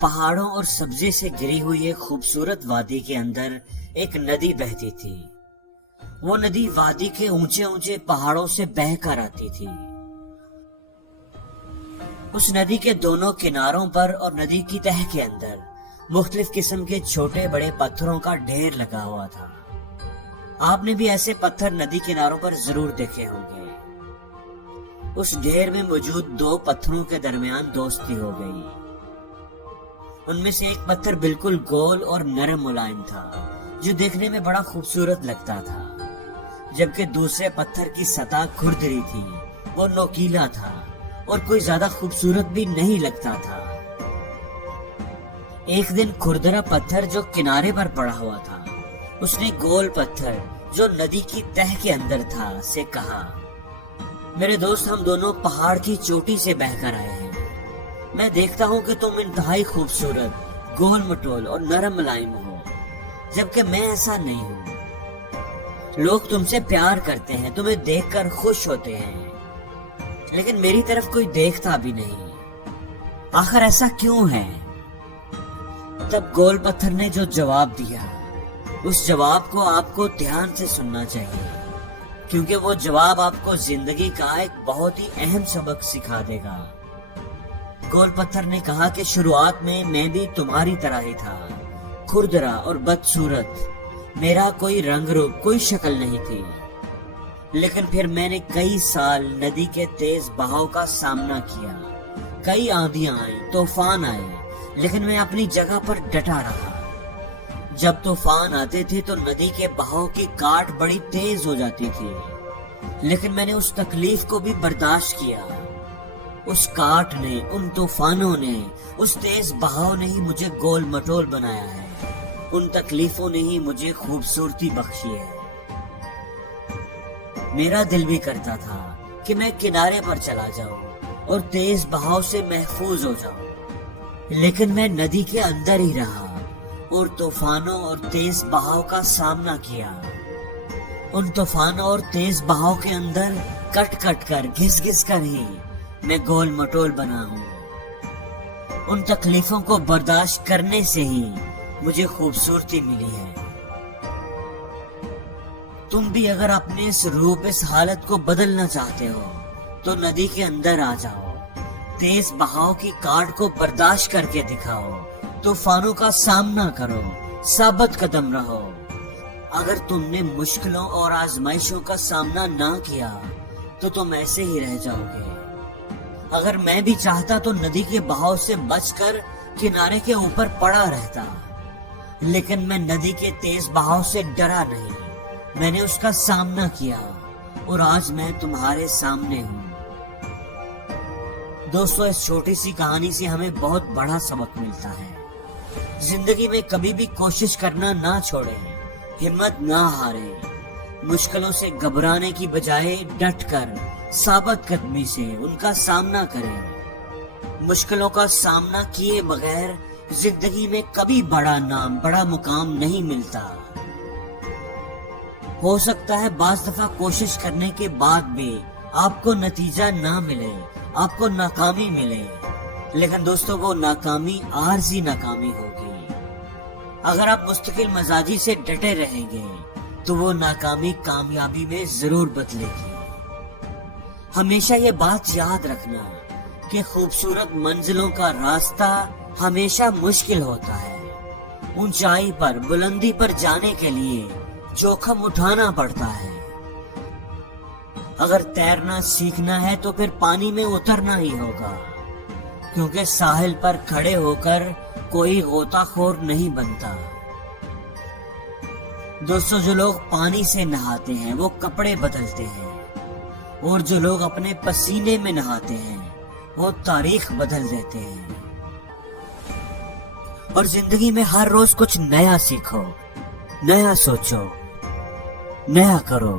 पहाड़ों और सब्जी से घिरी हुई एक खूबसूरत वादी के अंदर एक नदी बहती थी। वो नदी वादी के ऊंचे ऊंचे पहाड़ों से बहकर आती थी। उस नदी के दोनों किनारों पर और नदी की तह के अंदर मुख्तलिफ किस्म के छोटे बड़े पत्थरों का ढेर लगा हुआ था। आपने भी ऐसे पत्थर नदी किनारों पर जरूर देखे होंगे। उस ढेर में मौजूद दो पत्थरों के दरमियान दोस्ती हो गई। उनमें से एक पत्थर बिल्कुल गोल और नरम मुलायम था, जो देखने में बड़ा खूबसूरत लगता था, जबकि दूसरे पत्थर की सतह खुरदरी थी, वो नोकीला था और कोई ज्यादा खूबसूरत भी नहीं लगता था। एक दिन खुरदरा पत्थर जो किनारे पर पड़ा हुआ था, उसने गोल पत्थर जो नदी की तह के अंदर था से कहा, मेरे दोस्त, हम दोनों पहाड़ की चोटी से बहकर आए हैं। मैं देखता हूँ कि तुम इंतहाई खूबसूरत, गोल मटोल और नरम मुलायम हो, जबकि मैं ऐसा नहीं हूँ। लोग तुमसे प्यार करते हैं, तुम्हें देखकर खुश होते हैं, लेकिन मेरी तरफ कोई देखता भी नहीं। आखिर ऐसा क्यों है? तब गोल पत्थर ने जो जवाब दिया, उस जवाब को आपको ध्यान से सुनना चाहिए, क्योंकि वो जवाब आपको जिंदगी का एक बहुत ही अहम सबक सिखा देगा। गोल पत्थर ने कहा कि शुरुआत में मैं भी तुम्हारी तरह ही था, खुरदरा और बदसूरत। मेरा कोई रंग रूप, कोई शक्ल नहीं थी। लेकिन फिर मैंने कई साल नदी के तेज बहाव का सामना किया। कई आंधियां आई, तूफान आए, लेकिन मैं अपनी जगह पर डटा रहा। जब तूफान आते थे तो नदी के बहाव की काट बड़ी तेज हो जाती थी, लेकिन मैंने उस तकलीफ को भी बर्दाश्त किया। उस काट ने, उन तूफानों ने, उस तेज बहाव ने ही मुझे गोल मटोल बनाया है। उन तकलीफों ने ही मुझे खूबसूरती बख्शी है। मेरा दिल भी करता था कि मैं किनारे पर चला जाऊं और तेज बहाव से महफूज हो जाऊं, लेकिन मैं नदी के अंदर ही रहा और तूफानों और तेज बहाव का सामना किया। उन तूफानों और तेज बहाव के अंदर कट कट कर, घिस घिस कर ही मैं गोल मटोल बना हूँ। उन तकलीफों को बर्दाश्त करने से ही मुझे खूबसूरती मिली है। तुम भी अगर अपने इस रूप, इस हालत को बदलना चाहते हो तो नदी के अंदर आ जाओ, तेज बहाव की काट को बर्दाश्त करके दिखाओ, तूफानों का सामना करो, साबित कदम रहो। अगर तुमने मुश्किलों और आजमाइशों का सामना ना किया तो तुम ऐसे ही रह जाओगे। अगर मैं भी चाहता तो नदी के बहाव से बचकर किनारे के ऊपर पड़ा रहता, लेकिन मैं नदी के तेज बहाव से डरा नहीं। मैंने उसका सामना किया और आज मैं तुम्हारे सामने हूँ। दोस्तों, इस छोटी सी कहानी से हमें बहुत बड़ा सबक मिलता है। जिंदगी में कभी भी कोशिश करना ना छोड़ें, हिम्मत ना हारें। मुश्किलों से घबराने की बजाय डटकर, साबित कदमी से उनका सामना करें। मुश्किलों का सामना किए बगैर जिंदगी में कभी बड़ा नाम, बड़ा मुकाम नहीं मिलता। हो सकता है बाज दफा कोशिश करने के बाद भी आपको नतीजा ना मिले, आपको नाकामी मिले, लेकिन दोस्तों वो नाकामी आरजी नाकामी होगी। अगर आप मुस्तकिल मजाजी से डटे रहेंगे तो वो नाकामी कामयाबी में जरूर बदलेगी। हमेशा ये बात याद रखना कि खूबसूरत मंजिलों का रास्ता हमेशा मुश्किल होता है। ऊंचाई पर, बुलंदी पर जाने के लिए जोखिम उठाना पड़ता है। अगर तैरना सीखना है तो फिर पानी में उतरना ही होगा, क्योंकि साहिल पर खड़े होकर कोई गोताखोर नहीं बनता। दोस्तों, जो लोग पानी से नहाते हैं वो कपड़े बदलते हैं, और जो लोग अपने पसीने में नहाते हैं वो तारीख बदल देते हैं। और जिंदगी में हर रोज कुछ नया सीखो, नया सोचो, नया करो।